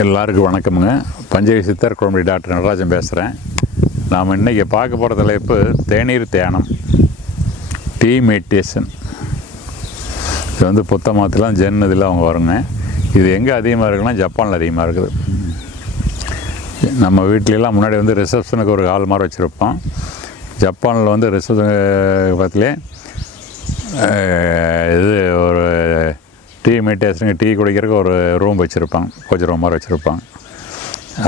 எல்லாருக்கும் வணக்கமுங்க. பஞ்சகி சித்தர் குழம்படி டாக்டர் நடராஜன் பேசுகிறேன். நாம் இன்றைக்கி பார்க்க போகிற தலைப்பு தேநீர் தியானம், டீ மெடிடேஷன். இது வந்து புத்த மதத்தில் ஜென் இதில் அவங்க வருங்க. இது எங்கே அதிகமாக இருக்குன்னா ஜப்பானில் அதிகமாக இருக்குது. நம்ம வீட்டிலலாம் முன்னாடி வந்து ரிசப்ஷனுக்கு ஒரு ஹால் மாதிரி வச்சுருப்போம். ஜப்பானில் வந்து ரிசப்ஷன் பக்கத்துலேயே இது ஒரு டீ மெடிடேஷனுக்கு டீ குடிக்கிறதுக்கு ஒரு ரூம் வச்சுருப்பாங்க, கொஞ்சம் ரூம் மாதிரி வச்சுருப்பாங்க.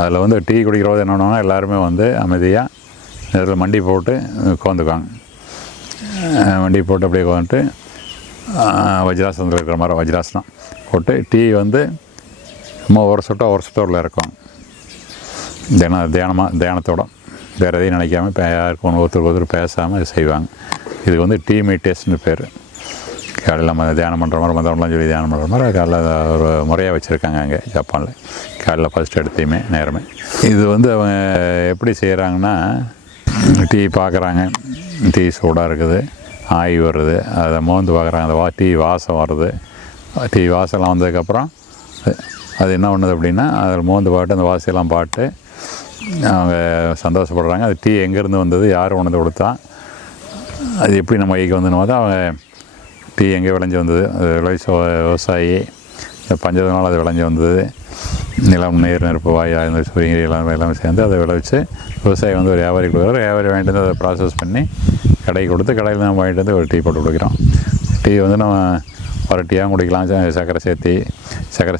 அதில் வந்து டீ குடிக்கிறவது என்ன பண்ணுவாங்க, எல்லாருமே வந்து அமைதியாக நேரில் மண்டி போட்டு உட்காந்துக்குவாங்க. மண்டி போட்டு அப்படியே உட்காந்துட்டு வஜ்ராசனத்தில் இருக்கிற மாதிரி வஜ்ராசனம் போட்டு டீ வந்து சும்மா ஒரு சொட்டை உள்ள இறக்குவாங்க. தியானத்தோட வேறு எதையும் நினைக்காமல் இப்போ யாருக்கும் ஒருத்தர் பேசாமல் செய்வாங்க. இது வந்து டீ மெடிடேஷன் பேர். காலையில் நம்ம தியானம் பண்ணுற மாதிரி மற்றவங்களாம் சொல்லி தியானம் பண்ணுற மாதிரி காலையில் ஒரு முறையாக வச்சுருக்காங்க அங்கே ஜப்பானில். காலையில் ஃபஸ்ட்டு எடுத்தையுமே நேரமே இது வந்து அவங்க எப்படி செய்கிறாங்கன்னா, டீ பார்க்குறாங்க, டீ சூடாக இருக்குது, ஆய் வருது, அதை மோந்து பார்க்குறாங்க, அந்த டீ வாசம் வருது. டீ வாசம்லாம் வந்ததுக்கப்புறம் அது என்ன பண்ணுது அப்படின்னா, அதில் மோந்து பாட்டு அந்த வாசையெல்லாம் பாட்டு அவங்க சந்தோஷப்படுறாங்க. அது டீ எங்கேருந்து வந்தது, யார் உணர்ந்து கொடுத்தா, அது எப்படி நம்ம கைக்கு வந்துன்னு போது அவங்க டீ எங்கே விளைஞ்சி வந்தது, அது விவசாயி பஞ்சத்தினால அது விளைஞ்சி வந்தது. நிலம், நீர், நெருப்பு, வாய், சூரியன் எல்லாமே சேர்ந்து அதை விளைவிச்சு விவசாயி வந்து ஒரு வியாபாரி கொடுக்குறாரு. வியாபாரி வாங்கிட்டு வந்து அதை ப்ராசஸ் பண்ணி கடைக்கு கொடுத்து, கடையில் நம்ம வாங்கிட்டு வந்து ஒரு டீ போட்டு கொடுக்குறோம். டீ வந்து நம்ம ஒரு டீயாகவும் குடிக்கலாம், சர்க்கரை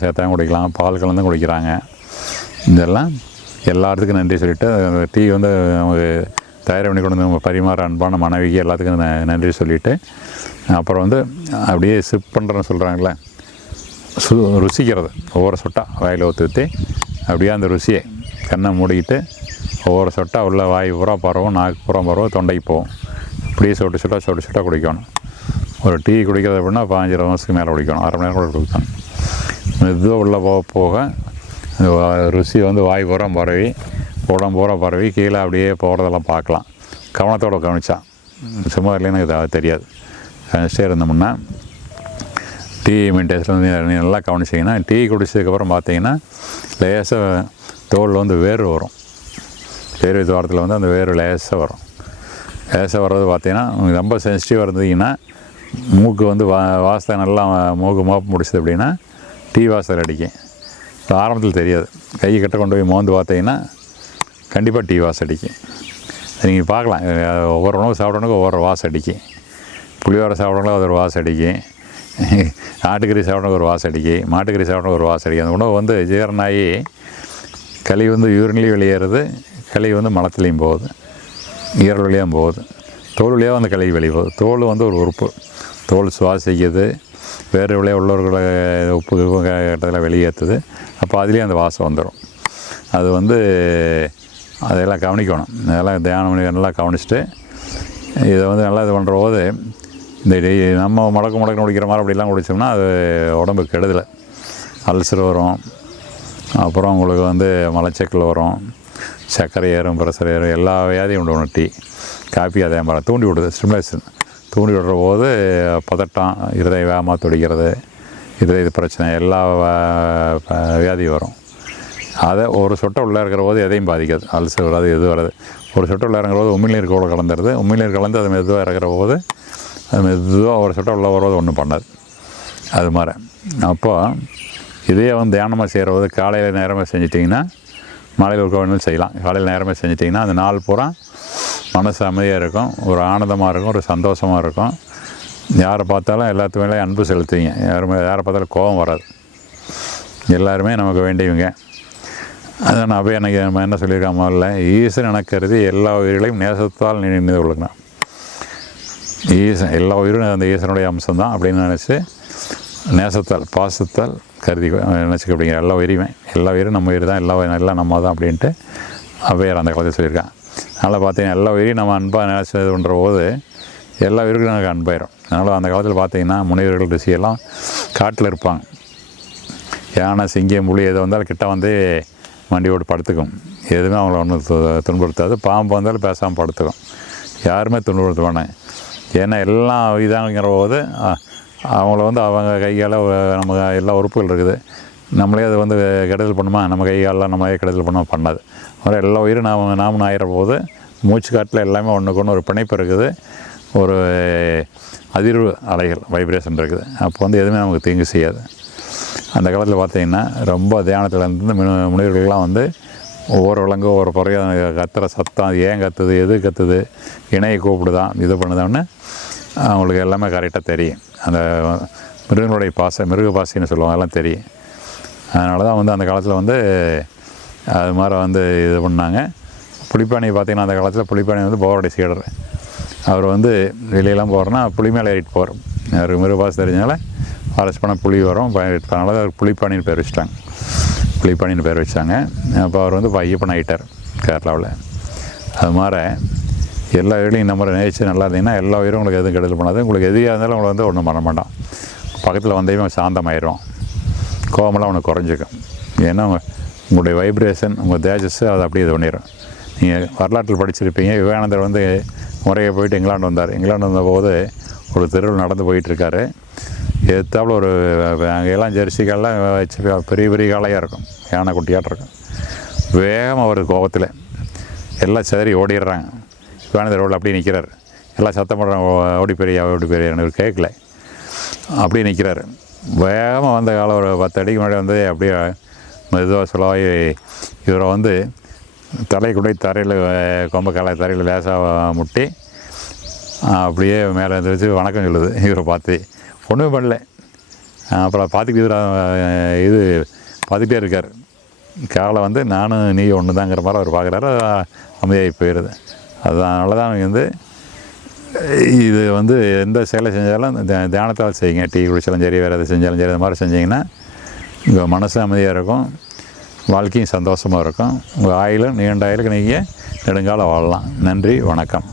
சேர்த்தாவும் குடிக்கலாம், பால் கலந்தும் குடிக்கிறாங்க. இதெல்லாம் எல்லாத்துக்கும் நன்றி சொல்லிவிட்டு, டீ வந்து நமக்கு தயார் பண்ணி கொண்டு வந்து நம்ம பரிமாற அன்பான மனைவிக்கு எல்லாத்துக்கும் நன்றி சொல்லிவிட்டு, அப்புறம் வந்து அப்படியே சிப் பண்ணுறேன்னு சொல்கிறாங்களே, ருசிக்கிறது. ஒவ்வொரு சொட்டா வாயில் ஊற்றி அப்படியே அந்த ருசியை கண்ணை மூடிக்கிட்டு ஒவ்வொரு சொட்டா உள்ள வாய் பூரா பரவும், நாக்கு பூரா பரவும், தொண்டைக்கு போகும். அப்படியே சொட்டு சொட்டா குடிக்கணும். ஒரு டீ குடிக்கிறது அப்படின்னா 15-20 நிமிஷத்துக்கு மேலே குடிக்கணும், அரை மணி நேரம் கூட குடிக்கணும். மெதுவாக உள்ளே போக அந்த ருசி வந்து வாய் பூரா பரவி, உடம்பு பூரா பரவி கீழே அப்படியே போகிறதெல்லாம் பார்க்கலாம். கவனத்தோடு கவனித்தான், சும்மா இல்லைன்னு எனக்கு தெரியாது. கவனிச்சிட்டே இருந்தோம்னா டீ மெடிடேஷன் வந்து நல்லா கவனிச்சிங்கன்னா, டீ குடிச்சதுக்கப்புறம் பார்த்தீங்கன்னா லேசாக தோல் வந்து வேர்வை வரும். வேர்வை துவாரத்தில் வந்து அந்த வேர்வை லேசாக வரும். லேசாக வர்றது பார்த்தீங்கன்னா ரொம்ப சென்சிட்டிவாக இருந்தீங்கன்னா, மூக்கு வந்து வாசத்தை நல்லா மூக்கு மோப்ப முடிச்சது அப்படின்னா டீ வாசல் அடிக்கும். இப்போ ஆரம்பத்தில் தெரியாது, கை கிட்ட கொண்டு போய் மோந்து பார்த்தீங்கன்னா கண்டிப்பாக டீ வாசம் அடிக்கும். நீங்கள் பார்க்கலாம், ஒவ்வொரு உணவு சாப்பிட்றவனுக்கு ஒவ்வொரு வாசம் அடிக்கும். புளியோரை சாப்பிட்றவங்களும் அது ஒரு வாசம் அடிக்கும், ஆட்டுக்கறி சாப்பிட்றவங்க ஒரு வாசம் அடிக்கும், மாட்டுக்கறி சாப்பிட்றவங்க ஒரு வாசம் அடிக்கும். அந்த உணவு வந்து ஜீரணாகி களி வந்து யூரின்லேயும் வெளியேறுது, களி வந்து மலத்துலேயும் போகுது, ஈரல் வழியாக போகுது, தோல் வழியாக வந்து களி வெளியே போகுது. தோல் வந்து ஒரு உறுப்பு, தோல் சுவாசிக்குது, வேறு வழியாக உள்ளவர்களை உப்பு கட்டத்தில் வெளியேற்றுது. அப்போ அதுலேயும் அந்த வாசம் வந்துடும். அது வந்து அதெல்லாம் கவனிக்கணும். அதெல்லாம் தியானம் பண்ணி நல்லா கவனிச்சுட்டு இதை வந்து நல்லா இது பண்ணுற போது, இந்த நம்ம முடக்கு குடிக்கிற மாதிரி அப்படிலாம் குடித்தோம்னா அது உடம்புக்கு கெடுதலை. அல்சர் வரும், அப்புறம் உங்களுக்கு வந்து மலச்சிக்கல் வரும், சர்க்கரை ஏறும், பிரஷர் ஏறும், எல்லா வியாதியும் உண்டு ஒன்று. டீ காஃபி அதே மாதிரி தூண்டி விடுது, ஸ்டிமுலேஷன் தூண்டி விடுற போது பதட்டம், இருதய வேகமாக துடிக்கிறது, இருதய பிரச்சனை, எல்லா வியாதியும் வரும். அதை ஒரு சொட்டை உள்ளே இருக்கிற போது எதையும் பாதிக்காது, அல்சர் வராது, எது வராது. ஒரு சொட்டை உள்ளே இறங்குற போது உமிழ்நீர் கூட கலந்துருது, உமிழ்நீர் கலந்து அது மெதுவாக இறக்குற போது அது மெதுவாக ஒரு சொட்டை உள்ளே வரும்போது ஒன்றும் பண்ணாது. அது மாதிரி அப்போ இதே வந்து தியானமாக செய்கிற போது காலையில் நேரமாக செஞ்சிட்டிங்கன்னா, மாலையில் ஒரு வேணும் செய்யலாம். காலையில் நேரமாக செஞ்சிட்டிங்கன்னா அந்த நாள் பூரா மனசு அமைதியாக இருக்கும், ஒரு ஆனந்தமாக இருக்கும், ஒரு சந்தோஷமாக இருக்கும். யாரை பார்த்தாலும் எல்லாத்து மேலே அன்பு செலுத்துவீங்க. யாரை பார்த்தாலும் கோபம் வராது. எல்லாருமே நமக்கு வேண்டியவங்க. அதான் நான் போய் எனக்கு நம்ம என்ன சொல்லியிருக்காம முதல்ல, ஈசன் எனக்கு கருதி எல்லா உயிர்களையும் நேசத்தால் நினைந்து கொள்ளுங்கண்ணா. ஈசன் எல்லா உயிரும் அந்த ஈசனுடைய அம்சம்தான் அப்படின்னு நினச்சி நேசத்தால் பாசத்தால் கருதி நினச்சிக்க அப்படிங்கிற எல்லா உயிரும் நம்ம உயிர் தான், எல்லாம் நம்ம தான் அப்படின்ட்டு அவையார் அந்த காலத்தில் சொல்லியிருக்கான். அதனால் பார்த்தீங்கன்னா எல்லா உயிரையும் நம்ம அன்பாக நினச்சி இது பண்ணுற போது எல்லா உயிருக்கும் எனக்கு அன்பாயிரும். அதனால் அந்த காலத்தில் பார்த்தீங்கன்னா முனிவர்கள் ரிஷியெல்லாம் காட்டில் இருப்பாங்க. யானை, சிங்கம், புலி எது வந்தாலும் கிட்ட வந்து வண்டியோடு படுத்துக்கும். எதுவுமே அவங்கள ஒன்றும் துன்புறுத்தாது. பாம்பு வந்தாலும் பேசாமல் படுத்துக்கும். யாருமே துன்புறுத்துவானே. ஏன்னா எல்லாம் இதாங்கிற போது அவங்கள வந்து அவங்க கையால் நம்ம எல்லா உறுப்புகள் இருக்குது. நம்மளே அது வந்து கெடுதல் பண்ணுமா, நம்ம கை காலெலாம் நம்மளே கெடுதல் பண்ணால் பண்ணாது. அப்புறம் எல்லா உயிரும் நாம ஆகிற போது மூச்சு காட்டில் எல்லாமே ஒன்றுக்கு ஒன்று ஒரு பிணைப்பு இருக்குது, ஒரு அதிர்வு அலைகள் வைப்ரேஷன் இருக்குது. அப்போ வந்து எதுவுமே நமக்கு தீங்கு செய்யாது. அந்த காலத்தில் பார்த்திங்கன்னா ரொம்ப தியானத்தில் இருந்து முனிவர்கள்லாம் வந்து ஒவ்வொரு விலங்கு ஒவ்வொரு பொறையும் கத்துற சத்தம், அது ஏன் கத்துது, எது கத்துது, இணையை கூப்பிடுதான், இது பண்ணுதான்னு அவங்களுக்கு எல்லாமே கரெக்டாக தெரியும். அந்த மிருகங்களுடைய மிருக பாசைன்னு சொல்லுவாங்க, எல்லாம் தெரியும். அதனால தான் வந்து அந்த காலத்தில் வந்து அது மாதிரி வந்து இது பண்ணாங்க. புலிப்பாணி பார்த்திங்கன்னா அந்த காலத்தில் புலிப்பாணி வந்து போவருடைய சீடர். அவர் வந்து வெளியெல்லாம் போகிறோன்னா புலி மேலே ஏறிட்டு போகிறோம். அவருக்கு மிருக பாசை தெரிஞ்சனால ஃபாரஸ்ட் பண்ண புலி வரும், அதனால அவர் புலிப்பாணின்னு பேர் வச்சுட்டாங்க. புலிப்பாணின்னு பேர் வச்சாங்க. அப்போ அவர் வந்து ஐயப்பன் ஆகிட்டார் கேரளாவில். அது மாதிரி எல்லா உயிரையும் நம்ம நேச்சு நல்லா இருந்தீங்கன்னா எல்லா உயிரும் உங்களுக்கு எதுவும் கெடுதல் பண்ணாது. உங்களுக்கு எதிரியாக இருந்தாலும் உங்களை வந்து ஒன்றும் பண்ண மாட்டான். பக்கத்தில் வந்தேமே சாந்தமாயிடும், கோவமெல்லாம் உனக்கு குறைஞ்சிக்கும். ஏன்னா உங்களுடைய வைப்ரேஷன், உங்கள் தேஜஸ் அதை அப்படியே இது பண்ணிடும். நீங்கள் வரலாற்றில் படிச்சிருப்பீங்க, விவேகானந்தர் வந்து முறையை போயிட்டு இங்கிலாந்து வந்தார். இங்கிலாந்து வந்தபோது ஒரு தெருவில் நடந்து போயிட்டுருக்காரு. எத்தாப்புல ஒரு அங்கெல்லாம் ஜெர்சிகள்லாம் வச்சு பெரிய பெரிய காளையாக இருக்கும், யானை குட்டியாட்டம் இருக்கும். வேகமாக ஒரு கோபத்தில் எல்லாம் சிதறி ஓடிடுறாங்க. விவேகானந்தர் ரோட்டில் அப்படியே நிற்கிறார். எல்லாம் சத்தம் பண்ணுறாங்க, ஓடி பெரிய எனக்கு கேட்கல, அப்படியே நிற்கிறார். வேகமாக வந்த காலம் ஒரு 10 அடிக்கு முன்னாடி வந்து அப்படியே மெதுவாக சொல்லாகி இவரை வந்து தலைக்குள்ளே தரையில் கொம்ப தரையில் லேசாக முட்டி அப்படியே மேலே எழுந்திரிச்சு வணக்கம் சொல்லுது. இவரை பார்த்து ஒன்றுமே பண்ணல. அப்புறம் பார்த்துக்கிட்டே இருக்கார். காலை வந்து நானும் நீ ஒன்று தாங்கிற மாதிரி அவர் பார்க்குறாரு. அமைதியாகி போயிடுது. அதனால தான் வந்து இது வந்து எந்த செயலை செஞ்சாலும் தியானத்தால் செய்யுங்க. டீ குடிச்சாலும் சரி, வேறு எதை செஞ்சாலும் சரி, இந்த மாதிரி செஞ்சிங்கன்னா உங்கள் மனசு அமைதியாக இருக்கும், வாழ்க்கையும் சந்தோஷமாக இருக்கும். உங்கள் ஆயிலும் நீண்ட ஆயிலுக்கு நீங்கள் நெடுங்காலம் வாழலாம். நன்றி, வணக்கம்.